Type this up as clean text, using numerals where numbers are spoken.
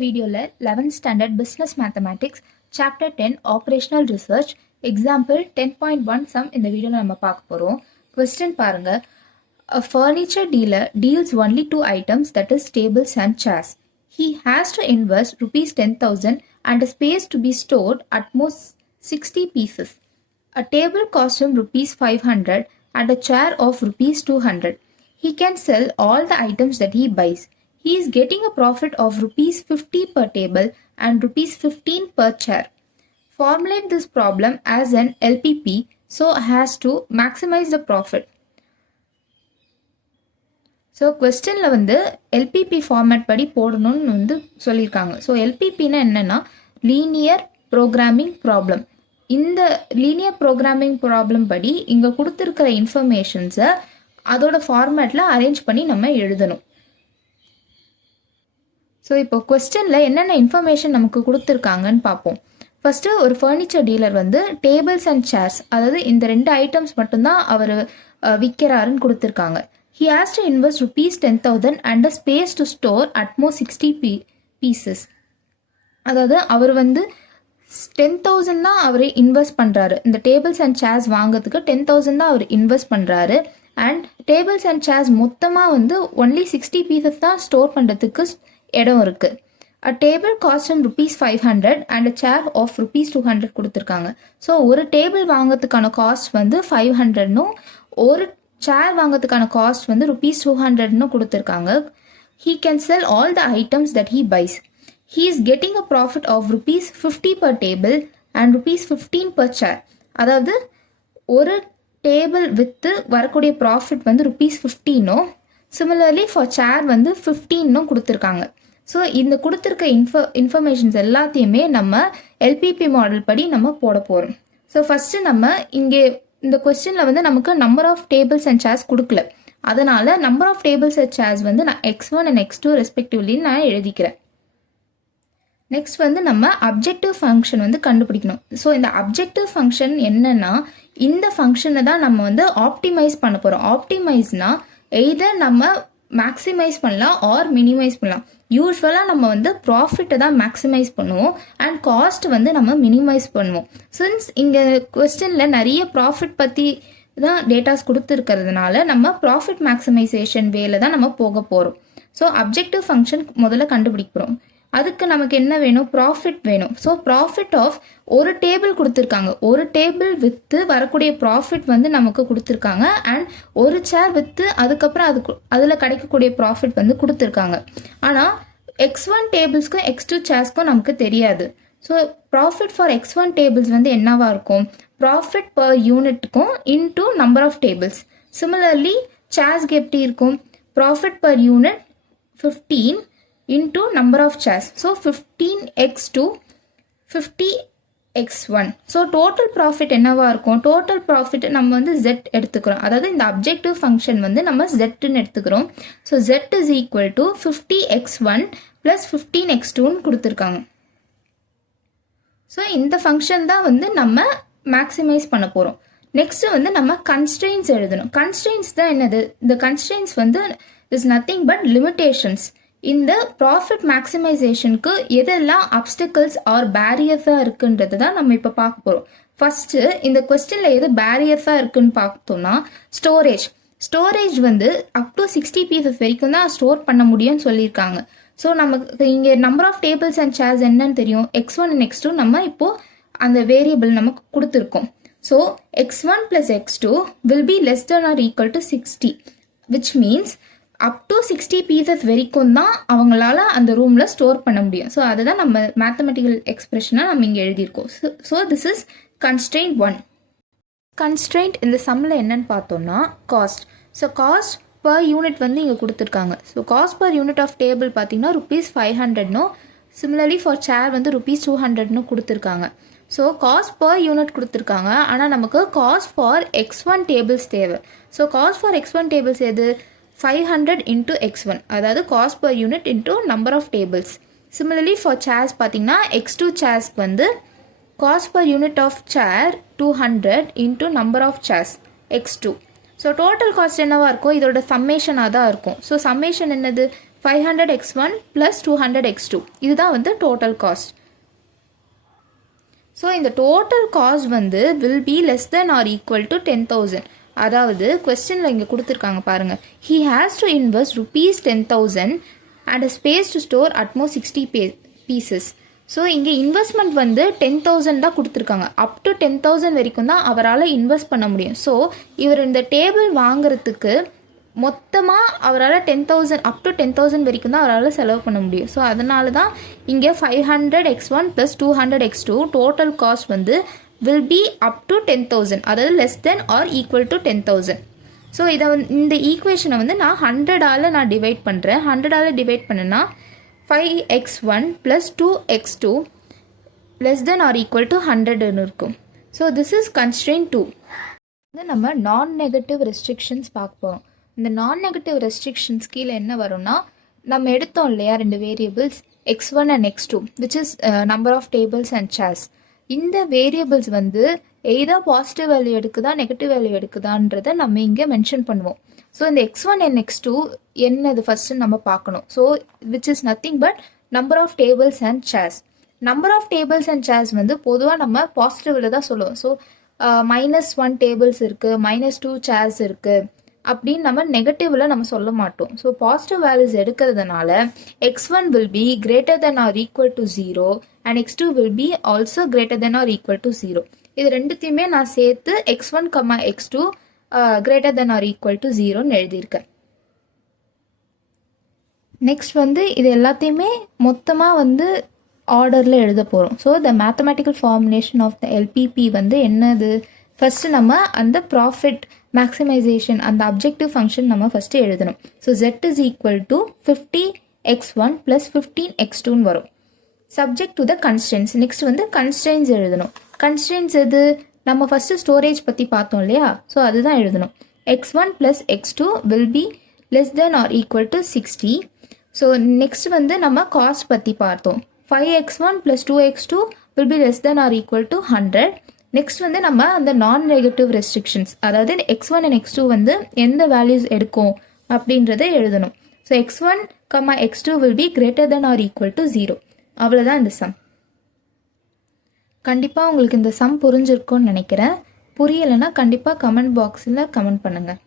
வீடியோவில் 11th standard business mathematics chapter 10 operational research example 10.1 sum இந்த வீடியோவில் நம்ம பார்க்க போகிறோம். கொஸ்டின் பாருங்க. A furniture dealer deals only two items, that is tables and chairs. He has to invest rupees 10,000 and a space to be stored at most 60 pieces. A table costs him rupees 500 and a chair of rupees 200. He can sell all the items that he buys. He is getting a profit of rupees 50 per table and rupees 15 per chair. Formulate this problem as an LPP so as to maximize the profit. So கொஸ்டினில் வந்து LPP format படி போடணும்னு வந்து சொல்லியிருக்காங்க. So எல்பிபின்னா என்னென்னா linear programming problem. இந்த linear programming problem படி இங்கே கொடுத்துருக்கிற இன்ஃபர்மேஷன்ஸை அதோட ஃபார்மேட்டில் அரேஞ்ச் பண்ணி நம்ம எழுதணும். ஸோ இப்போ கொஸ்டினில் என்னென்ன இன்ஃபர்மேஷன் நமக்கு கொடுத்துருக்காங்கன்னு பார்ப்போம். ஃபஸ்ட்டு ஒரு ஃபர்னிச்சர் டீலர் வந்து டேபிள்ஸ் அண்ட் சேர்ஸ், அதாவது இந்த ரெண்டு ஐட்டம்ஸ் மட்டும்தான் அவர் விற்கிறாருன்னு கொடுத்துருக்காங்க. He has to invest rupees 10,000 and a space to store at most 60 pieces. அதாவது அவர் வந்து 10,000 தான் அவர் இன்வெஸ்ட் பண்ணுறாரு. இந்த டேபிள்ஸ் அண்ட் சேர்ஸ் வாங்கிறதுக்கு 10,000 தான் அவர் இன்வெஸ்ட் பண்ணுறாரு. அண்ட் டேபிள்ஸ் அண்ட் சேர்ஸ் மொத்தமாக வந்து ஒன்லி 60 பீசஸ் தான் ஸ்டோர் பண்ணுறதுக்கு இடம் இருக்குது. A table cost rupees 500 and a chair of rupees 200 கொடுத்துருக்காங்க. ஸோ ஒரு டேபிள் வாங்கிறதுக்கான காஸ்ட் வந்து 500னும் ஒரு சேர் வாங்கிறதுக்கான காஸ்ட் வந்து rupees 200ன்னு கொடுத்துருக்காங்க. He can sell all the items that he buys. He is getting a profit of rupees 50 per table and rupees 15 per chair. அதாவது ஒரு table விற்று வரக்கூடிய ப்ராஃபிட் வந்து rupees 15னும் சிமிலர்லி ஃபார் சேர் வந்து 15னும் கொடுத்துருக்காங்க. ஸோ இந்த கொடுத்துருக்க இன்ஃபர்மேஷன்ஸ் எல்லாத்தையுமே நம்ம எல்பிபி மாடல் படி நம்ம போட போகிறோம். ஸோ ஃபஸ்ட்டு நம்ம இங்கே இந்த கொஸ்டினில் வந்து நமக்கு number of tables and chairs கொடுக்கல. அதனால் number of tables and chairs வந்து நான் x1 அண்ட் x2 ரெஸ்பெக்டிவ்லி நான் எழுதிக்கிறேன். நெக்ஸ்ட் வந்து நம்ம அப்ஜெக்டிவ் ஃபங்க்ஷன் வந்து கண்டுபிடிக்கணும். ஸோ இந்த அப்ஜெக்டிவ் ஃபங்க்ஷன் என்னன்னா இந்த ஃபங்க்ஷனை தான் நம்ம வந்து ஆப்டிமைஸ் பண்ண போகிறோம். ஆப்டிமைஸ்னா எய்தர் நம்ம மேக்ஸிமைஸ் பண்ணலாம் ஆர் மினிமைஸ் பண்ணலாம். யூஸ்வலாக நம்ம வந்து ப்ராஃபிட்டை தான் மேக்ஸிமைஸ் பண்ணுவோம் அண்ட் காஸ்ட் வந்து நம்ம மினிமைஸ் பண்ணுவோம். சின்ஸ் இங்கே கொஸ்டினில் நிறைய ப்ராஃபிட் பற்றி தான் டேட்டாஸ் கொடுத்துருக்கிறதுனால நம்ம ப்ராஃபிட் மேக்ஸிமைசேஷன் வேல தான் நம்ம போக போகிறோம். ஸோ அப்ஜெக்டிவ் ஃபங்க்ஷன் முதல்ல கண்டுபிடிக்கிறோம். அதுக்கு நமக்கு என்ன வேணும்? ப்ராஃபிட் வேணும். ஸோ ப்ராஃபிட் ஆஃப் ஒரு டேபிள் கொடுத்துருக்காங்க. ஒரு டேபிள் விற்று வரக்கூடிய ப்ராஃபிட் வந்து நமக்கு கொடுத்துருக்காங்க. அண்ட் ஒரு சேர் விற்று அதுக்கப்புறம் அதில் கிடைக்கக்கூடிய ப்ராஃபிட் வந்து கொடுத்துருக்காங்க. ஆனால் x1 டேபிள்ஸ்க்கும் x2 சேர்ஸ்க்கும் நமக்கு தெரியாது. So profit for x1 tables வந்து என்னவா இருக்கும்? ப்ராஃபிட் பர் யூனிட்டுக்கும் into number of tables. Similarly சேர்ஸ்க்கு எப்படி இருக்கும்? Profit per unit 15 into number of chairs. So 15x2 50x1. So total profit என்னவா இருக்கும்? total profit நம்ம வந்து z எடுத்துக்கிறோம். அதாவது இந்த அப்ஜெக்டிவ் ஃபங்க்ஷன் வந்து நம்ம zன்னு எடுத்துக்கிறோம். So z is equal to 50x1 plus 15x2ன்னு கொடுத்துருக்காங்க. ஸோ இந்த ஃபங்க்ஷன் தான் வந்து நம்ம மேக்ஸிமைஸ் பண்ண போகிறோம். நெக்ஸ்ட் வந்து நம்ம கன்ஸ்ட்ரெயின்ஸ் எழுதணும். கன்ஸ்ட்ரெயின்ஸ் தான் என்னது? இந்த கன்ஸ்ட்ரெயின்ஸ் வந்து இஸ் நத்திங் பட் லிமிட்டேஷன்ஸ். இந்த ப்ராஃபிட் மேக்ஸிமைசேஷனுக்கு எதெல்லாம் அப்டிக்கல்ஸ் ஆர் பேரியர்ஸாக இருக்குன்றது தான் நம்ம இப்போ பார்க்க போகிறோம். ஃபஸ்ட்டு இந்த கொஸ்டினில் எது பேரியர்ஸாக இருக்குன்னு பார்த்தோம்னா ஸ்டோரேஜ் வந்து அப் டு 60 பீசஸ் வரைக்கும் தான் ஸ்டோர் பண்ண முடியும்னு சொல்லியிருக்காங்க. ஸோ நமக்கு இங்கே number of tables and chairs என்னன்னு தெரியும்? x1 அண்ட் x2 நம்ம இப்போது அந்த வேரியபிள் நமக்கு கொடுத்துருக்கோம். So x1 plus x2 will be less than or equal to 60, which means up to 60 pieces வரைக்கும் தான் அவங்களால அந்த ரூமில் ஸ்டோர் பண்ண முடியும். ஸோ அதுதான் நம்ம மேத்தமெட்டிக்கல் எக்ஸ்பிரஷனாக நம்ம இங்கே எழுதியிருக்கோம். So this is constraint 1. Constraint இந்த சம்மில் என்னன்னு பார்த்தோம்னா cost. So cost per unit வந்து இங்கே கொடுத்துருக்காங்க. So cost per unit of table பார்த்தீங்கன்னா rupees 500னும் சிமிலர்லி ஃபார் சேர் வந்து rupees 200ன்னு கொடுத்துருக்காங்க. ஸோ காஸ்ட் பர் யூனிட் கொடுத்துருக்காங்க. ஆனால் நமக்கு காஸ்ட் ஃபார் x1 டேபிள்ஸ் தேவை. So cost for x1 tables எது? 500 into x1, அதாவது cost per unit into number of tables. Similarly for chairs பார்த்தீங்கன்னா x2 சேர்ஸ் வந்து cost per unit of chair 200 into number of chairs x2. So total cost என்னவாக இருக்கும்? இதோட சம்மேஷனாக தான் இருக்கும். So summation என்னது? 500x1 + 200x2. இதுதான் வந்து டோட்டல் காஸ்ட். ஸோ இந்த டோட்டல் காஸ்ட் வந்து will be less than or equal to 10,000. அதாவது கொஸ்டினில் இங்கே கொடுத்துருக்காங்க பாருங்கள். He has to invest ₹10,000 and a space to store at most 60 pieces. So இங்கே இன்வெஸ்ட்மெண்ட் வந்து 10,000 தான் கொடுத்துருக்காங்க. அப் டு 10,000 வரைக்கும் தான் அவரால் இன்வெஸ்ட் பண்ண முடியும். ஸோ இவர் இந்த டேபிள் வாங்குறதுக்கு மொத்தமாக அவரால் 10,000 அப் டு 10,000 வரைக்கும் தான் அவரால் செலவு பண்ண முடியும். ஸோ அதனால தான் இங்கே 500x1 + 200x2 டோட்டல் காஸ்ட் வந்து will be up to 10,000, அதாவது less than or equal to 10,000. So இதை இந்த ஈக்குவேஷனை வந்து நான் 100ஆல் நான் டிவைட் பண்ணுறேன். 100ஆல் டிவைட் பண்ணேன்னா 5x1 + 2x2 less than or equal to 100ன்னு இருக்கும். So this is constraint 2. வந்து நம்ம நான் நெகட்டிவ் ரெஸ்ட்ரிக்ஷன்ஸ் பார்க்க போகிறோம். இந்த நான் நெகட்டிவ் ரெஸ்ட்ரிக்ஷன்ஸ் கீழே என்ன வரும்னா, நம்ம எடுத்தோம் இல்லையா 2 variables x1 and x2 which is number of tables and chairs. இந்த வேரியபிள்ஸ் வந்து எய்தா பாசிட்டிவ் வேல்யூ எடுக்குதா நெகட்டிவ் வேல்யூ எடுக்குதான்றதை நம்ம இங்கே மென்ஷன் பண்ணுவோம். ஸோ இந்த x1 and x2 என்னது ஃபஸ்ட்டு நம்ம பார்க்கணும். So which is nothing but number of tables and chairs. Number of tables and chairs வந்து பொதுவாக நம்ம பாசிட்டிவில் தான் சொல்லுவோம். ஸோ -1 டேபிள்ஸ் இருக்குது, -2 சேர்ஸ் இருக்குது அப்படின்னு நம்ம நெகட்டிவில் நம்ம சொல்ல மாட்டோம். ஸோ பாசிட்டிவ் வேல்யூஸ் எடுக்கிறதுனால x1 will be greater than or equal to 0 and x2 will be also greater than or equal to 0. இது ரெண்டுத்தையுமே நான் சேர்த்து x1, x2 greater than or equal to 0ன்னு எழுதியிருக்கேன். நெக்ஸ்ட் வந்து இது எல்லாத்தையுமே மொத்தமாக வந்து ஆர்டரில் எழுத போகிறோம். So the mathematical formulation of the LPP வந்து என்னது, ஃபஸ்ட்டு நம்ம அந்த ப்ராஃபிட் மேக்ஸிமைசேஷன் அந்த அப்ஜெக்டிவ் ஃபங்க்ஷன் நம்ம ஃபஸ்ட்டு எழுதணும். So z is equal to 50x1 + 15x2ன்னு வரும். Subject to the constraints. Next வந்து கன்ஸ்ட்ரெயின்ஸ் எழுதணும். கன்ஸ்ட்ரெயின்ஸ் எது, நம்ம ஃபஸ்ட்டு ஸ்டோரேஜ் பற்றி பார்த்தோம் இல்லையா, ஸோ அதுதான் எழுதணும். x1 + x2 will be less than or equal to 60. So next வந்து நம்ம காஸ்ட் பற்றி பார்த்தோம். 5x1 + 2x2 will be less than or equal to 100. Next வந்து நம்ம அந்த நான் நெகட்டிவ் ரெஸ்ட்ரிக்ஷன்ஸ், அதாவது x1 and x2 வந்து எந்த வேல்யூஸ் எடுக்கும் அப்படின்றத எழுதணும். So x1, x2 will be greater than or equal to 0. அவ்வளோதான் இந்த சம். கண்டிப்பாக உங்களுக்கு இந்த சம் புரிஞ்சிருக்கும்னு நினைக்கிறேன். புரியலைன்னா கண்டிப்பாக கமெண்ட் பாக்ஸில் கமெண்ட் பண்ணுங்கள்.